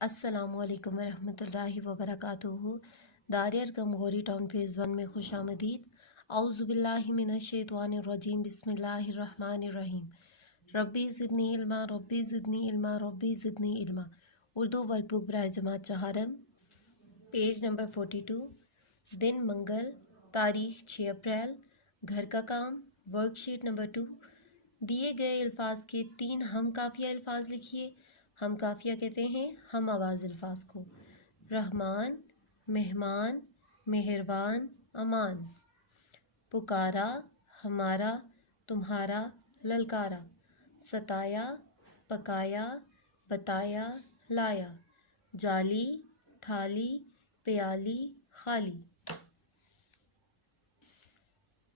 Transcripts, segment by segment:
السلام علیکم ورحمۃ اللہ وبرکاتہ۔ دار ارقم غوری ٹاؤن فیز 1 میں خوش آمدید۔ اعوذ باللہ من الشیطان الرجیم، بسم اللہ الرحمن الرحیم۔ ربی زدنی علما، ربی زدنی علما، ربی زدنی علما۔ اردو ورک بک برائے جماعت چہارم، پیج نمبر 42۔ دن منگل، تاریخ 6 اپریل۔ گھر کا کام، ورک شیٹ نمبر 2۔ دیے گئے الفاظ کے 3 ہم کافیہ الفاظ لکھیے۔ ہم کافیہ کہتے ہیں ہم آواز الفاظ کو۔ رحمان، مہمان، مہربان، امان۔ پکارا، ہمارا، تمہارا، للکارا۔ ستایا، پکایا، بتایا، لایا۔ جالی، تھالی، پیالی، خالی۔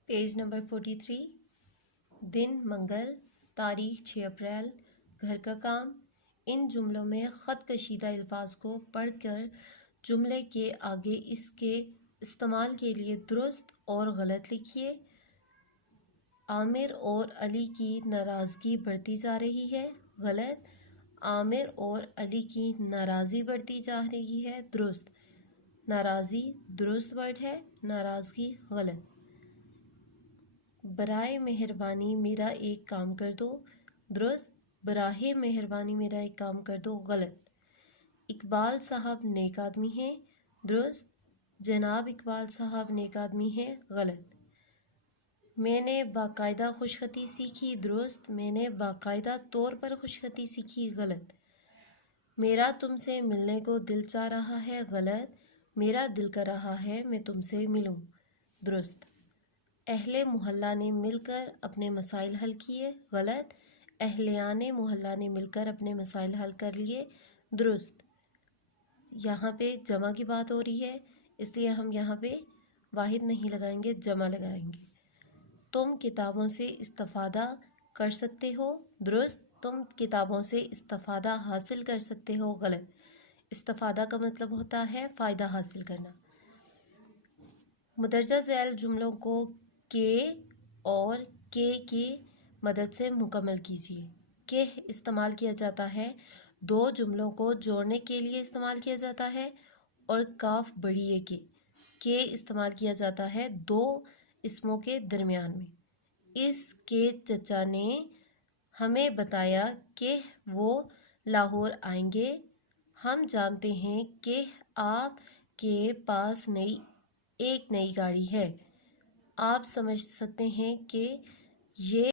Page number 43۔ دن منگل، تاریخ 6 اپریل۔ گھر کا کام، ان جملوں میں خط کشیدہ الفاظ کو پڑھ کر جملے کے آگے اس کے استعمال کے لیے درست اور غلط لکھیے۔ عامر اور علی کی ناراضگی بڑھتی جا رہی ہے، غلط۔ عامر اور علی کی ناراضی بڑھتی جا رہی ہے، درست۔ ناراضی درست ورڈ ہے، ناراضگی غلط۔ برائے مہربانی میرا ایک کام کر دو، درست۔ براہ مہربانی میرا ایک کام کر دو، غلط۔ اقبال صاحب نیک آدمی ہیں، درست۔ جناب اقبال صاحب نیک آدمی ہیں، غلط۔ میں نے باقاعدہ خوش خطی سیکھی، درست۔ میں نے باقاعدہ طور پر خوش خطی سیکھی، غلط۔ میرا تم سے ملنے کو دل چاہ رہا ہے، غلط۔ میرا دل کر رہا ہے میں تم سے ملوں، درست۔ اہل محلہ نے مل کر اپنے مسائل حل کیے، غلط۔ اہلیان محلہ نے مل کر اپنے مسائل حل کر لیے، درست۔ یہاں پہ جمع کی بات ہو رہی ہے، اس لیے ہم یہاں پہ واحد نہیں لگائیں گے، جمع لگائیں گے۔ تم کتابوں سے استفادہ کر سکتے ہو، درست۔ تم کتابوں سے استفادہ حاصل کر سکتے ہو، غلط۔ استفادہ کا مطلب ہوتا ہے فائدہ حاصل کرنا۔ مندرجہ ذیل جملوں کو کے اور کے کی مدد سے مکمل کیجیے۔ کہ استعمال کیا جاتا ہے 2 جملوں کو جوڑنے کے لیے استعمال کیا جاتا ہے، اور کاف بڑی اے کے استعمال کیا جاتا ہے 2 اسموں کے درمیان میں۔ اس کے چچا نے ہمیں بتایا کہ وہ لاہور آئیں گے۔ ہم جانتے ہیں کہ آپ کے پاس ایک نئی گاڑی ہے۔ آپ سمجھ سکتے ہیں کہ یہ